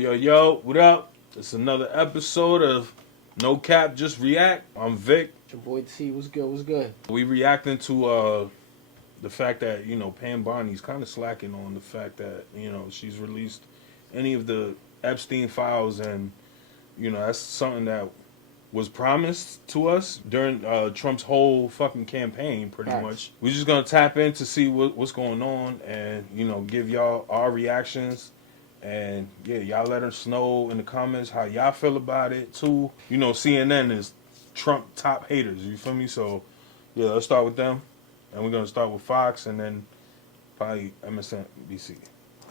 Yo, what up? It's another episode of No Cap, Just React. I'm Vic. Your boy T, what's good? We reacting to the fact that, Pam Bondi's kind of slacking on the fact that, she's released any of the Epstein files, and, that's something that was promised to us during Trump's whole fucking campaign, pretty much. We're just going to tap in to see what's going on and, give y'all our reactions. And yeah, y'all let us know in the comments how y'all feel about it too. CNN is Trump top haters, you feel me? So yeah, let's start with them. And we're gonna start with Fox and then probably MSNBC.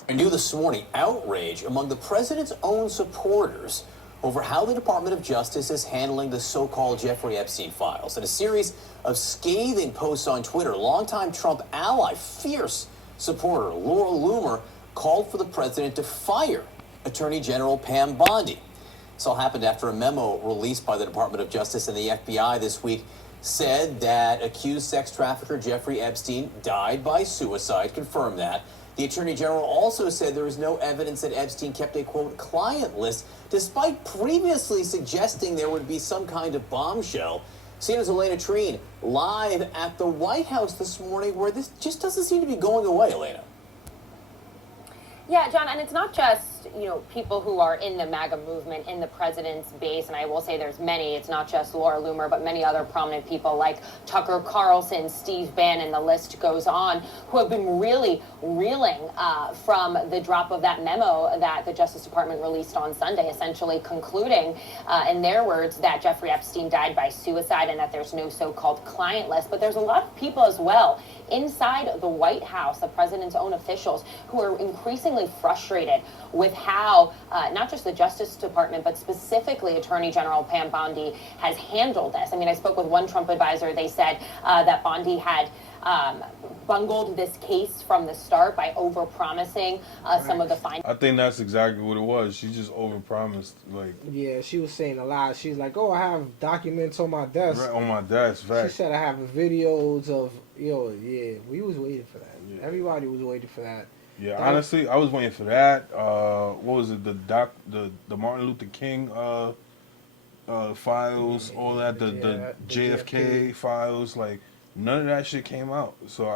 And new this morning, outrage among the president's own supporters over how the Department of Justice is handling the so-called Jeffrey Epstein files. In a series of scathing posts on Twitter, longtime Trump ally, fierce supporter Laura Loomer called for the president to fire Attorney General Pam Bondi. This all happened after a memo released by the Department of Justice and the FBI this week said that accused sex trafficker Jeffrey Epstein died by suicide, confirmed that. The Attorney General also said there is no evidence that Epstein kept a, quote, client list, despite previously suggesting there would be some kind of bombshell. CNN's Elena Treen live at the White House this morning, where this just doesn't seem to be going away, Elena. Yeah, John, and it's not just, people who are in the MAGA movement, in the president's base, and I will say there's many. It's not just Laura Loomer, but many other prominent people like Tucker Carlson, Steve Bannon, the list goes on, who have been really reeling from the drop of that memo that the Justice Department released on Sunday, essentially concluding, in their words, that Jeffrey Epstein died by suicide and that there's no so-called client list. But there's a lot of people as well inside the White House, the president's own officials, who are increasingly frustrated with how not just the Justice Department, but specifically Attorney General Pam Bondi has handled this. I mean, I spoke with one Trump advisor. They said that Bondi had bungled this case from the start by overpromising some of the findings. I think that's exactly what it was. She just overpromised. Yeah, she was saying a lot. She's like, "Oh, I have documents on my desk." Right on my desk, right? She said, "I have videos of yeah." We was waiting for that. Yeah. Everybody was waiting for that. Yeah, honestly, I was waiting for that. What was it? The Martin Luther King files, all that. The JFK files, none of that shit came out. So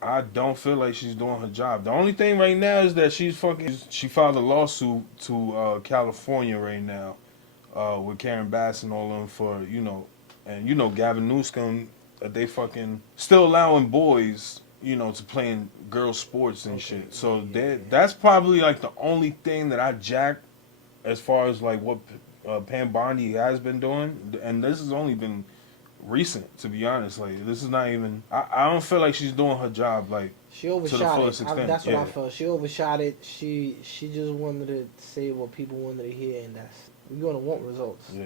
I don't feel like she's doing her job. The only thing right now is that she filed a lawsuit to California right now with Karen Bass and all them for and Gavin Newsom, they fucking still allowing boys to play in girls sports and shit. So that's probably the only thing that I jack as far as what Pam Bondi has been doing, and this has only been recent, to be honest. This is not even. I don't feel like she's doing her job she overshot to the fullest extent. That's what I felt. She overshot it. She just wanted to say what people wanted to hear, and we're gonna want results. Yeah.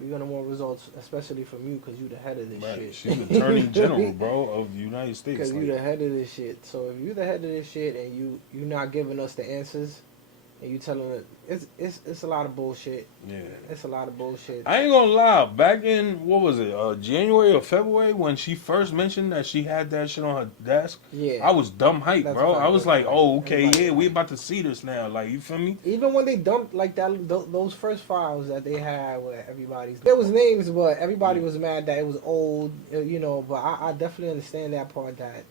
We're gonna want results, especially from you, because you the head of this shit. She's the Attorney General, bro, of the United States. Because you the head of this shit. So if you the head of this shit and you not giving us the answers, and you telling it, it's a lot of bullshit. Yeah, it's a lot of bullshit. I ain't gonna lie. Back in what was it, January or February, when she first mentioned that she had that shit on her desk, I was dumb hype, bro. I was like, oh, okay, yeah, we about to see this now. You feel me? Even when they dumped those first files that they had with everybody's, there was names, but everybody was mad that it was old, But I definitely understand that part. That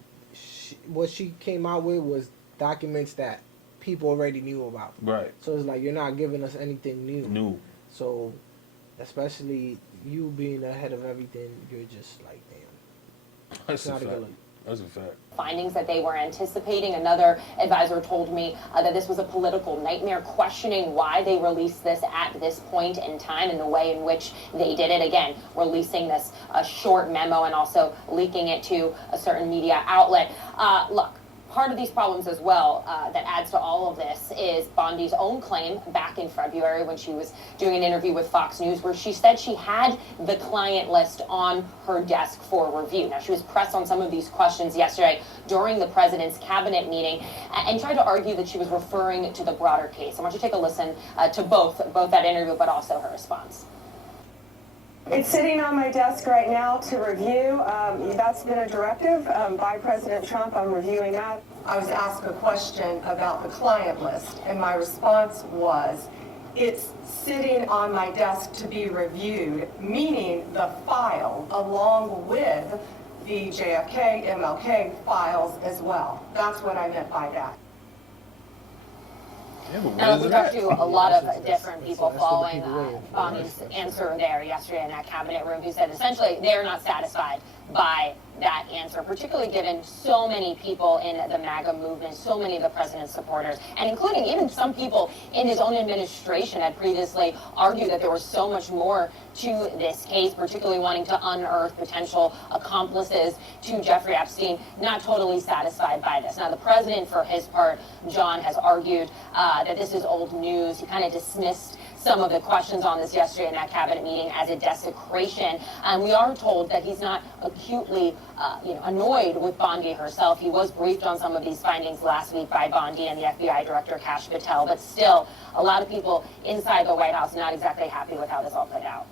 what she came out with was documents that people already knew about. Right. So it's you're not giving us anything new. So, especially you being the head of everything, you're just damn. That's a fact. That's a fact. Findings that they were anticipating. Another advisor told me that this was a political nightmare, questioning why they released this at this point in time and the way in which they did it. Again, releasing this short memo and also leaking it to a certain media outlet. Look. Part of these problems as well that adds to all of this is Bondi's own claim back in February when she was doing an interview with Fox News where she said she had the client list on her desk for review. Now, she was pressed on some of these questions yesterday during the president's cabinet meeting and tried to argue that she was referring to the broader case. I want you to take a listen to both that interview but also her response. It's sitting on my desk right now to review. That's been a directive by President Trump. I'm reviewing that. I was asked a question about the client list, and my response was, it's sitting on my desk to be reviewed, meaning the file along with the JFK, MLK files as well. That's what I meant by that. Yeah, but Now, where's we it talked at? to a lot of That's- different people that's what the following people waiting for. Bondi's answer there yesterday in that cabinet room, who said essentially they're not satisfied by that answer, particularly given so many people in the MAGA movement, so many of the president's supporters, and including even some people in his own administration had previously argued that there was so much more to this case, particularly wanting to unearth potential accomplices to Jeffrey Epstein, not totally satisfied by this. Now, the president, for his part, John, has argued that this is old news. He kind of dismissed some of the questions on this yesterday in that cabinet meeting as a desecration. And we are told that he's not acutely annoyed with Bondi herself. He was briefed on some of these findings last week by Bondi and the FBI director, Kash Patel, but still a lot of people inside the White House not exactly happy with how this all played out.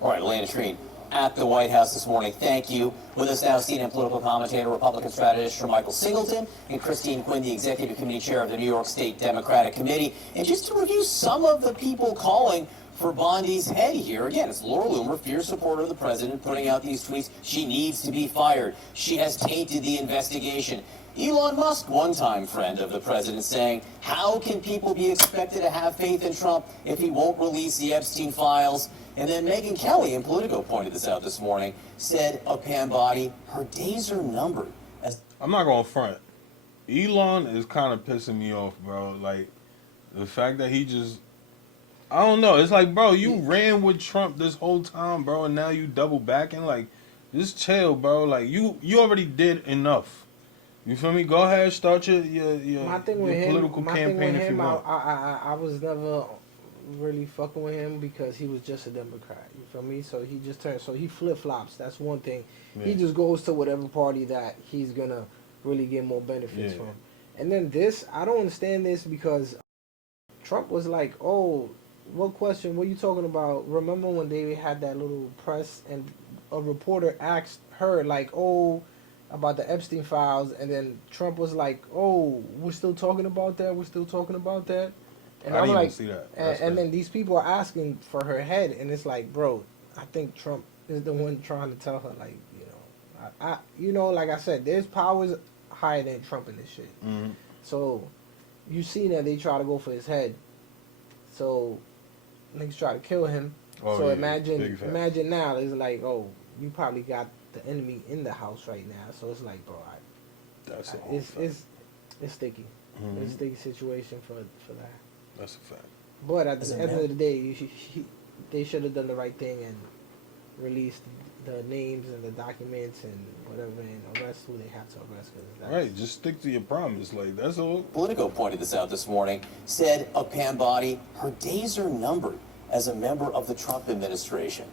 All right, Elena Treen at the White House this morning. Thank you. With us now, CNN political commentator, Republican strategist Michael Singleton, and Christine Quinn, the executive committee chair of the New York State Democratic Committee. And just to review some of the people calling for Bondi's head here. Again, it's Laura Loomer, fierce supporter of the president, putting out these tweets. She needs to be fired. She has tainted the investigation. Elon Musk, one-time friend of the president, saying, how can people be expected to have faith in Trump if he won't release the Epstein files? And then Megyn Kelly, in Politico, pointed this out this morning, said of Pam Bondi, her days are numbered. I'm not going to front. Elon is kind of pissing me off, bro. Like, the fact that he just... I don't know. It's like, bro, you ran with Trump this whole time, bro, and now you double backing. Like, just chill, bro. Like, you already did enough. You feel me? Go ahead, start your political campaign if you want. I was never really fucking with him because he was just a Democrat. You feel me? So he just turned. So he flip flops. That's one thing. Yeah. He just goes to whatever party that he's gonna really get more benefits from. And then this, I don't understand this because Trump was like, "Oh, what question? What are you talking about?" Remember when they had that little press and a reporter asked her like, "Oh, about the Epstein files," and then Trump was like, "Oh, we're still talking about that. We're still talking about that." And I'm like, see that. And then these people are asking for her head, and it's like, bro, I think Trump is the one trying to tell her, like, like I said, there's powers higher than Trump in this shit. Mm-hmm. So you see that they try to go for his head. So niggas try to kill him. Oh, so yeah, imagine now it's like, oh, you probably got the enemy in the house right now. So it's like, bro, it's sticky. Mm-hmm. It's a sticky situation for that. That's a fact. But at the end of the day, they should have done the right thing and released the names and the documents and whatever and arrest who they have to arrest. Right, just stick to your promise. Like, that's all. Politico pointed this out this morning, said of Pam Bondi, her days are numbered as a member of the Trump administration.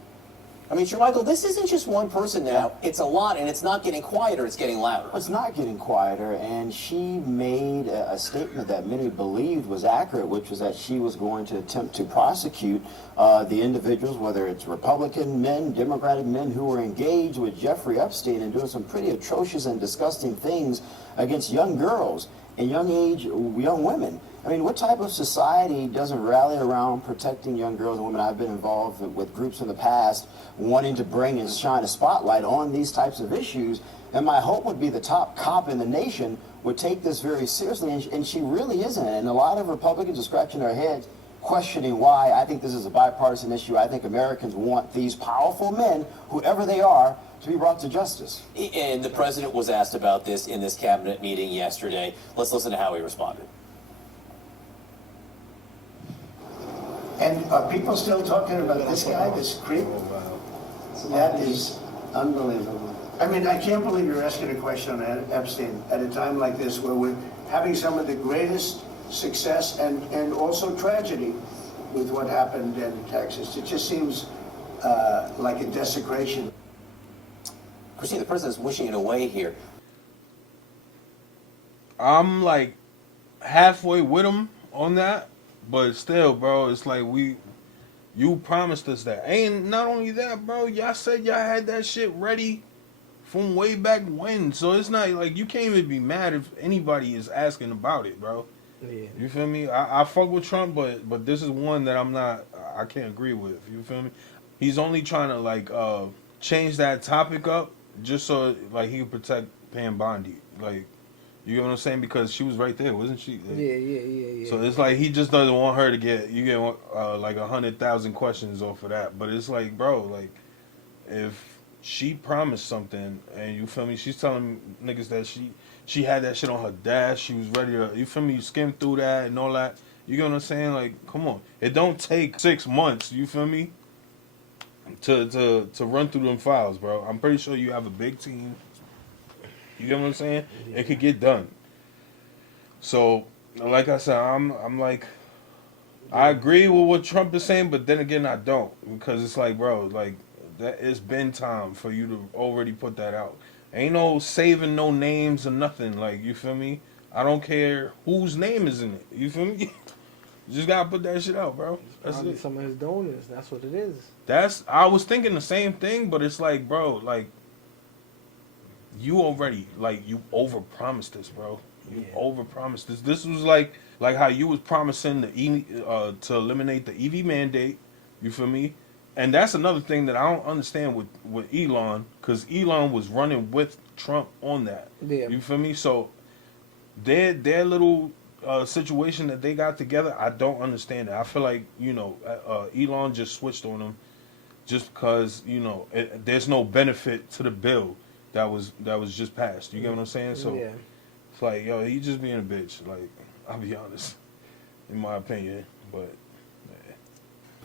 I mean, Sir Michael, this isn't just one person now. It's a lot, and it's not getting quieter. It's getting louder. It's not getting quieter, and she made a statement that many believed was accurate, which was that she was going to attempt to prosecute the individuals, whether it's Republican men, Democratic men, who were engaged with Jeffrey Epstein and doing some pretty atrocious and disgusting things against young girls and young women. I mean, what type of society doesn't rally around protecting young girls and women? I've been involved with groups in the past wanting to bring and shine a spotlight on these types of issues. And my hope would be the top cop in the nation would take this very seriously, and she really isn't. And a lot of Republicans are scratching their heads, questioning why. I think this is a bipartisan issue. I think Americans want these powerful men, whoever they are, to be brought to justice. And the president was asked about this in this cabinet meeting yesterday. Let's listen to how he responded. And are people still talking about this guy, this creep? That is unbelievable. I mean, I can't believe you're asking a question on Epstein at a time like this where we're having some of the greatest success and also tragedy with what happened in Texas. It just seems like a desecration. Christine, the president's wishing it away here. I'm like halfway with him on that, but still, bro, it's like you promised us that. And not only that, bro, y'all said y'all had that shit ready from way back when. So it's not like you can't even be mad if anybody is asking about it, bro. Yeah. You feel me? I fuck with Trump, but this is one that I can't agree with. You feel me? He's only trying to like change that topic up just so like he can protect Pam Bondi. Like, you get what I'm saying? Because she was right there, wasn't she? Like, Yeah. so it's like he just doesn't want her to get like 100,000 questions off of that. But it's like, bro, like if she promised something and you feel me, she's telling niggas that she had that shit on her dash. She was ready to, you feel me, you skim through that and all that. You get what I'm saying? Like, come on, it don't take 6 months. You feel me? To run through them files, bro. I'm pretty sure you have a big team. You get what I'm saying? It could get done. So, like I said, I'm like, I agree with what Trump is saying, but then again, I don't, because it's like, bro, like that it's been time for you to already put that out. Ain't no saving no names or nothing. Like, you feel me? I don't care whose name is in it. You feel me? You just gotta put that shit out, bro. That's Probably it. some of his donors. That's what it is. I was thinking the same thing, but it's like, bro, like you already like you overpromised this, bro. You overpromised this. This was like how you was promising to eliminate the EV mandate. You feel me? And that's another thing that I don't understand with Elon, because Elon was running with Trump on that. Yeah. You feel me? So their little situation that they got together, I don't understand it. I feel like Elon just switched on them just because there's no benefit to the bill that was just passed. You get what I'm saying? So Yeah. it's like, yo, he just being a bitch. Like, I'll be honest, in my opinion.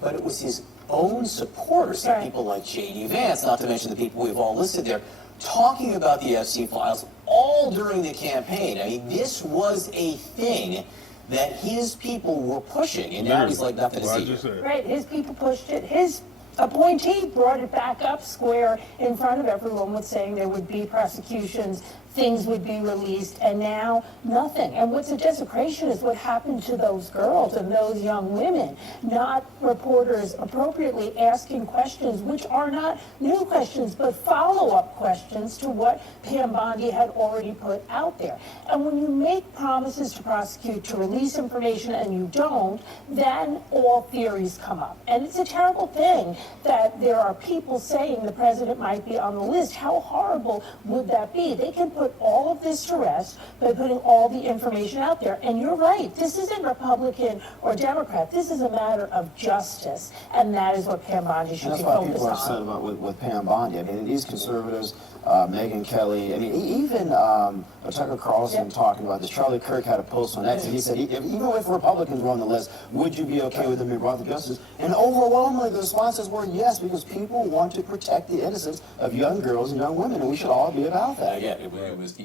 But it was his own supporters, the people like J.D. Vance, not to mention the people we've all listed there, talking about the Epstein files all during the campaign. I mean, this was a thing that his people were pushing, and now he's like nothing to see here. Right, his people pushed it. His appointee brought it back up square in front of everyone with saying there would be prosecutions, things would be released, and now nothing. And what's a desecration is what happened to those girls and those young women, not reporters appropriately asking questions, which are not new questions, but follow-up questions to what Pam Bondi had already put out there. And when you make promises to prosecute, to release information, and you don't, then all theories come up. And it's a terrible thing that there are people saying the president might be on the list. How horrible would that be? They can put all of this to rest by putting all the information out there. And you're right, this isn't Republican or Democrat. This is a matter of justice, and that is what Pam Bondi should be focused on. That's why people are upset about with Pam Bondi. I mean, these conservatives, Megyn Kelly, I mean, even Tucker Carlson talking about this. Charlie Kirk had a post on X, and he said, even if Republicans were on the list, would you be okay with them being brought to justice? And overwhelmingly, the responses were yes, because people want to protect the innocence of young girls and young women, and we should all be about that. Again, it was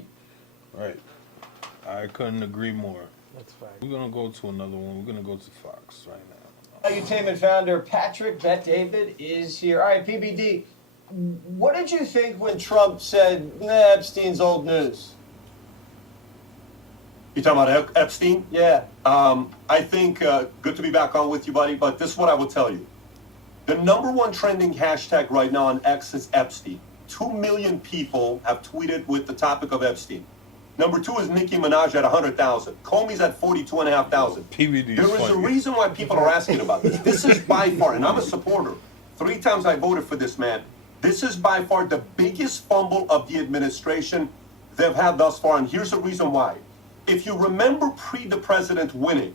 Right. I couldn't agree more. That's fine. We're gonna go to another one. We're gonna go to Fox right now. Valuetainment founder Patrick Bet-David is here. All right, PBD, what did you think when Trump said, nah, Epstein's old news? You talking about Epstein? Yeah. I think, good to be back on with you, buddy, but this is what I will tell you. The #1 trending hashtag right now on X is Epstein. 2 million people have tweeted with the topic of Epstein. #2 is Nicki Minaj at 100,000. Comey's at 42,500. PBD There is a reason why people are asking about this. This is by far, and I'm a supporter. 3 times I voted for this man. This is by far the biggest fumble of the administration they've had thus far, and here's the reason why. If you remember the president winning,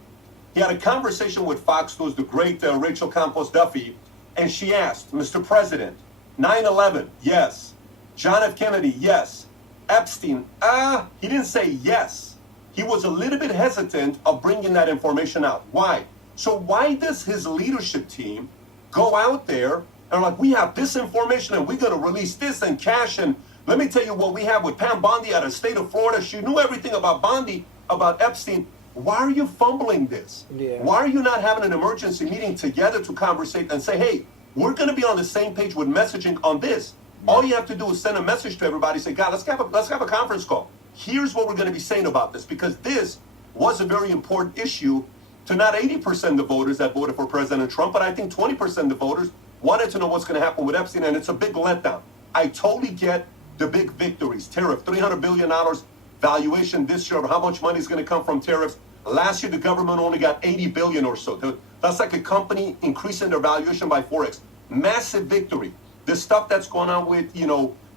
he had a conversation with Fox News, the great Rachel Campos Duffy, and she asked, Mr. President, 9/11, yes. John F. Kennedy, yes. Epstein, he didn't say yes. He was a little bit hesitant of bringing that information out. Why? So why does his leadership team go out there and like, we have this information and we're going to release this and cash, and let me tell you what we have with Pam Bondi out of the state of Florida. She knew everything about Bondi, about Epstein. Why are you fumbling this? Yeah. Why are you not having an emergency meeting together to conversate and say, hey, we're going to be on the same page with messaging on this. All you have to do is send a message to everybody, say, God, let's have a conference call. Here's what we're going to be saying about this, because this was a very important issue to not 80% of the voters that voted for President Trump, but I think 20% of the voters wanted to know what's going to happen with Epstein, and it's a big letdown. I totally get the big victories. Tariff, $300 billion valuation this year of how much money is going to come from tariffs. Last year, the government only got 80 billion or so. That's like a company increasing their valuation by 4x. Massive victory. The stuff that's going on with,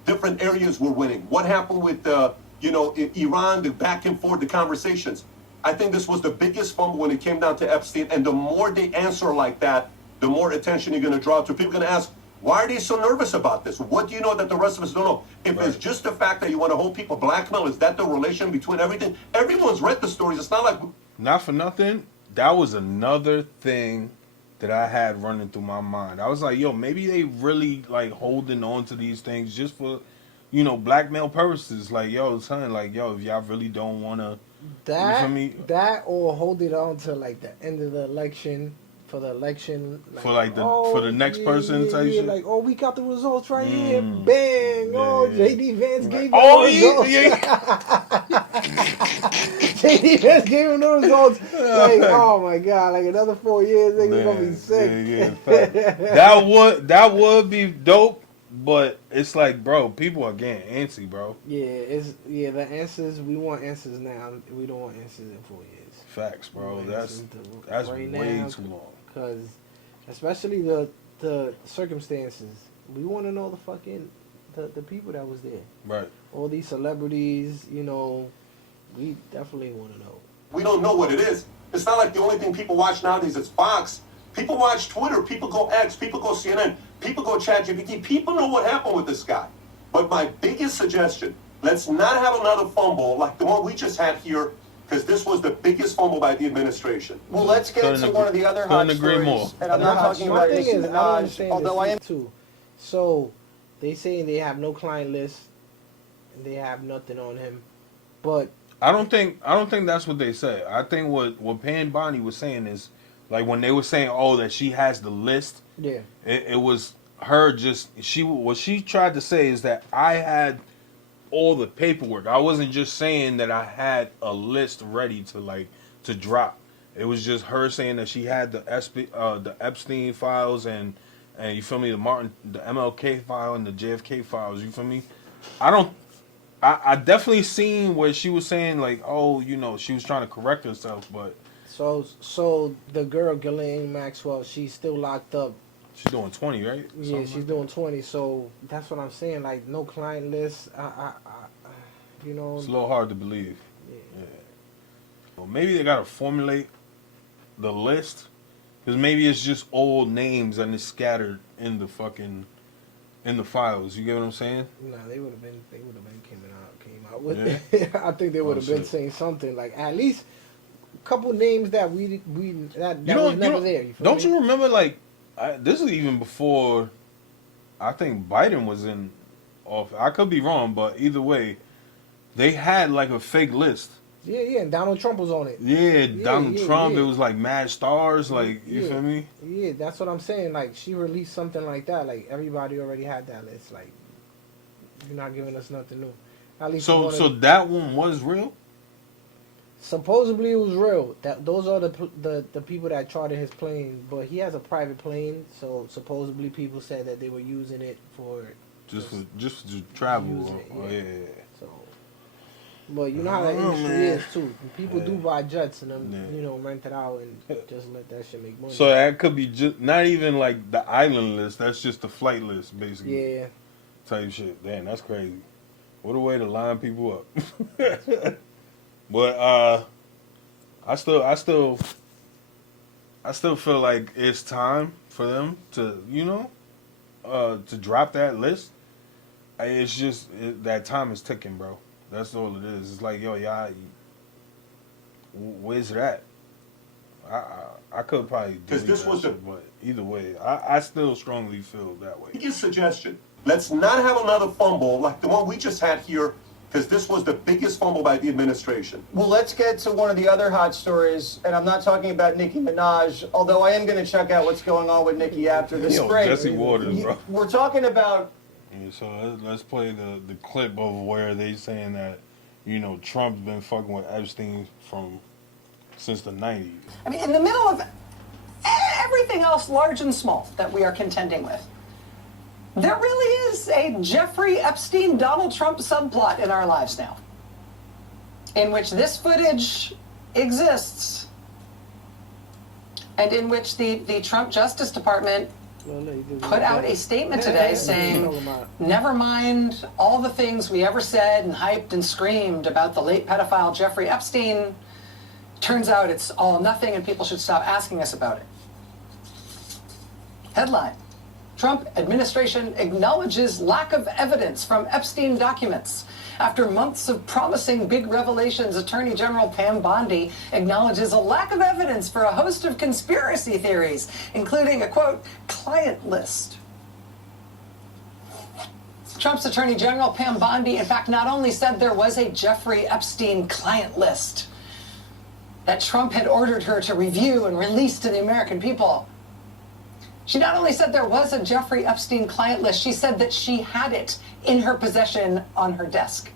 different areas we're winning. What happened with, Iran, the back and forth, the conversations. I think this was the biggest fumble when it came down to Epstein. And the more they answer like that, the more attention you're going to draw to. People are going to ask, why are they so nervous about this? What do you know that the rest of us don't know? If it's just the fact that you want to hold people blackmail, is that the relation between everything? Everyone's read the stories. It's not like... Not for nothing, that was another thing that I had running through my mind. I was like, yo, maybe they really like holding on to these things just for, blackmail purposes. Like, yo, son, like, yo, if y'all really don't want to... That or holding on to like the end of the election, for the election, like, for the next person type shit. Like, we got the results right here, bang! JD Vance gave him the results. JD Vance gave him the results. Like, oh my god, like another 4 years, niggas gonna be sick. That would be dope. But it's like, bro, people are getting antsy, bro. The answers, we want answers now. We don't want answers in 4 years. Facts, bro. That's right way now, too long. Because, especially the circumstances, we want to know the fucking, the people that was there. Right. All these celebrities, we definitely want to know. We don't know what it is. It's not like the only thing people watch nowadays is Fox. People watch Twitter, people go X, people go CNN, people go ChatGPT. People know what happened with this guy. But my biggest suggestion, let's not have another fumble like the one we just had here, because this was the biggest fumble by the administration. Well, let's get to one of the other hot stories. And I'm not talking about Nicki Minaj, although I am too. So, they saying they have no client list, and they have nothing on him. But I don't think that's what they say. I think what Pam Bondi was saying is, like, when they were saying, that she has the list, it was her what she tried to say is that I had all the paperwork. I wasn't just saying that I had a list ready to drop. It was just her saying that she had the Epstein files and you feel me, the MLK file and the JFK files, you feel me? I definitely seen where she was saying like, she was trying to correct herself, but So the girl, Ghislaine Maxwell, she's still locked up. She's doing 20, right? Yeah, she's doing 20. So that's what I'm saying. Like, no client list. It's a little hard to believe. Yeah. Well, maybe they gotta formulate the list, because maybe it's just old names and it's scattered in the files. You get what I'm saying? Nah, they would have been came out with it. I think they would have been saying something like at least couple names that we that was never there. Don't you remember, like, this is even before I think Biden was in office. I could be wrong, but either way, they had like a fake list. Yeah, and Donald Trump was on it. Yeah, Donald Trump. It was like mad stars, like, you feel me? Yeah, that's what I'm saying. Like, she released something like that. Like, everybody already had that list. Like, you're not giving us nothing new. At least so that one was real? Supposedly it was real. Those are the people that chartered his plane, but he has a private plane, so supposedly people said that they were using it for just to travel. Yeah. So, but you know how that industry is too. People do buy jets and then rent it out and just let that shit make money. So that could be just not even like the island list. That's just the flight list, basically. Yeah. Type shit. Damn, that's crazy. What a way to line people up. But I still feel like it's time for them to to drop that list. It's just that time is ticking, bro. That's all it is. It's like, y'all, where's that? I could probably delete this that was shit, but either way, I still strongly feel that way. Biggest suggestion: let's not have another fumble like the one we just had here, because this was the biggest fumble by the administration. Well, let's get to one of the other hot stories, and I'm not talking about Nicki Minaj, although I am going to check out what's going on with Nicki after this break. Jesse Waters, bro. We're talking about... Yeah, so let's play the clip of where they saying that, Trump's been fucking with Epstein since the 90s. I mean, in the middle of everything else, large and small, that we are contending with, There really is a Jeffrey Epstein, Donald Trump subplot in our lives now, in which this footage exists, and in which the Trump Justice Department put out a statement today saying, never mind all the things we ever said and hyped and screamed about the late pedophile Jeffrey Epstein. Turns out it's all nothing and people should stop asking us about it. Headline: Trump administration acknowledges lack of evidence from Epstein documents. After months of promising big revelations, Attorney General Pam Bondi acknowledges a lack of evidence for a host of conspiracy theories, including a, quote, client list. Trump's Attorney General Pam Bondi, in fact, not only said there was a Jeffrey Epstein client list that Trump had ordered her to review and release to the American people. She not only said there was a Jeffrey Epstein client list, she said that she had it in her possession on her desk.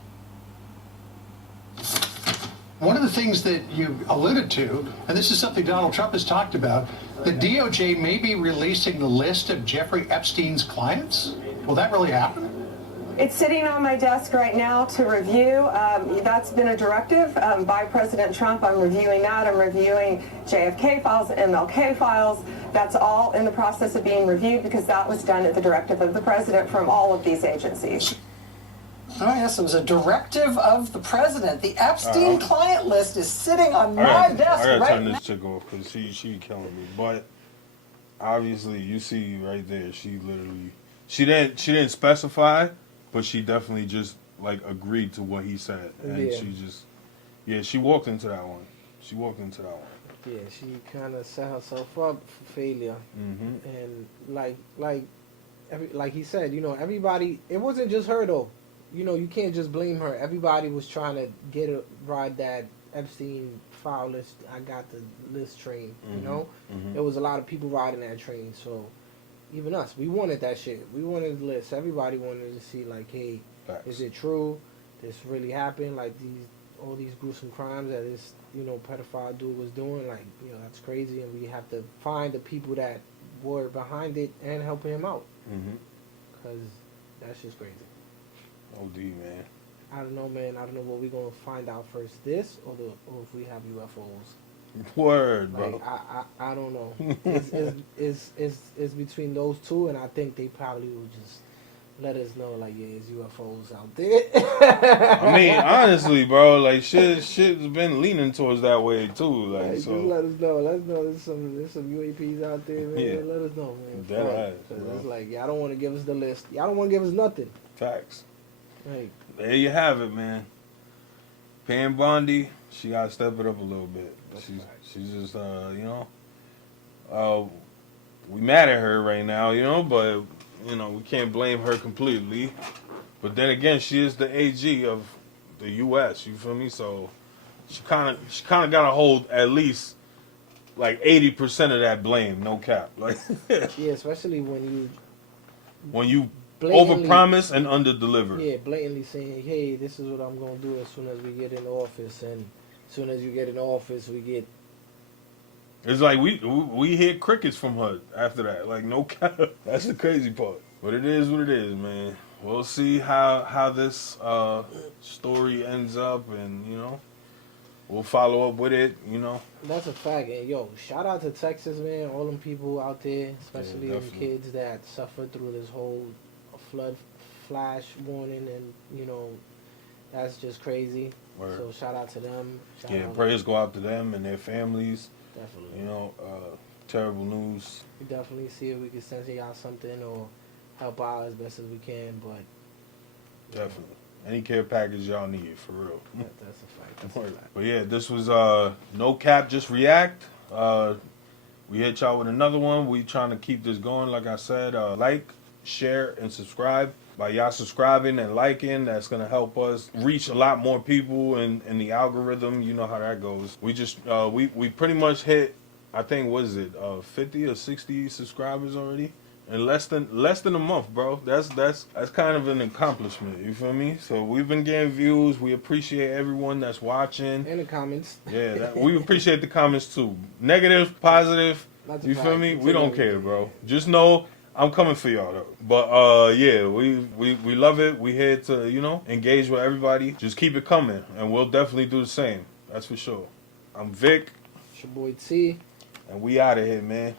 One of the things that you alluded to, and this is something Donald Trump has talked about, the DOJ may be releasing the list of Jeffrey Epstein's clients. Will that really happen? It's sitting on my desk right now to review. That's been a directive by President Trump. I'm reviewing that. I'm reviewing JFK files, MLK files. That's all in the process of being reviewed because that was done at the directive of the president from all of these agencies. Oh, yes, it was a directive of the president. The Epstein client list is sitting on my desk right now. I gotta turn this chick off because she killing me. But obviously, you see right there, she didn't specify, but she definitely just like agreed to what he said, and she walked into that one. She walked into that one. Yeah, she kind of set herself up for failure, and like he said, you know, everybody. It wasn't just her though. You know, you can't just blame her. Everybody was trying to ride that Epstein file list. I got the list train. You know, there was a lot of people riding that train. So even us, we wanted that shit. We wanted the list. Everybody wanted to see like, hey, is it true? This really happened? Like all these gruesome crimes that this, you know, pedophile dude was doing, like, you know, that's crazy, and we have to find the people that were behind it and help him out, because that's just crazy. OD, man. I don't know, man. I don't know what we're gonna find out first, this or if we have UFOs. Word, like, bro. I don't know. It's between those two, and I think they probably will just let us know, like, yeah, there's UFOs out there. I mean, honestly, bro, like shit's been leaning towards that way too. Like, so just let us know. Let us know there's some UAPs out there, man. Yeah. Let us know, man. Dead ass, it's like, y'all don't want to give us the list. Y'all don't want to give us nothing. Facts. Like, there you have it, man. Pam Bondi, she gotta step it up a little bit. She's just you know, we mad at her right now, you know, but you know, we can't blame her completely. But then again, she is the AG of the U.S. You feel me? So she kind of got to hold at least like 80% of that blame. No cap. Like yeah, especially when you overpromise and underdeliver. Yeah, blatantly saying, hey, this is what I'm gonna do as soon as we get in office, and as soon as you get in office, we get. It's like we hear crickets from her after that. Like, no cap. That's the crazy part. But it is what it is, man. We'll see how this story ends up, and you know, we'll follow up with it. You know. That's a fact. And yo, shout out to Texas, man. All them people out there, especially them kids that suffered through this whole flood flash warning, and you know, that's just crazy. Word. So shout out to them. Prayers go out to them and their families. Definitely. You know, terrible news. We definitely see if we can send y'all something or help out as best as we can, but definitely any care package y'all need, for real. Yeah, that's a fact. That's a fact. But yeah, this was No Cap, Just React. We hit y'all with another one. We trying to keep this going. Like I said, like, share, and subscribe. By y'all subscribing and liking, that's gonna help us reach a lot more people in the algorithm. You know how that goes. We just we pretty much hit, I think, what is it, 50 or 60 subscribers already in less than a month, bro. That's kind of an accomplishment. You feel me? So we've been getting views. We appreciate everyone that's watching. And the comments. Yeah, we appreciate the comments too. Negative, positive. You feel me? We don't care, bro. Just know I'm coming for y'all though. But yeah, we love it. We here to, you know, engage with everybody. Just keep it coming, and we'll definitely do the same. That's for sure. I'm Vic. It's your boy T. And we out of here, man.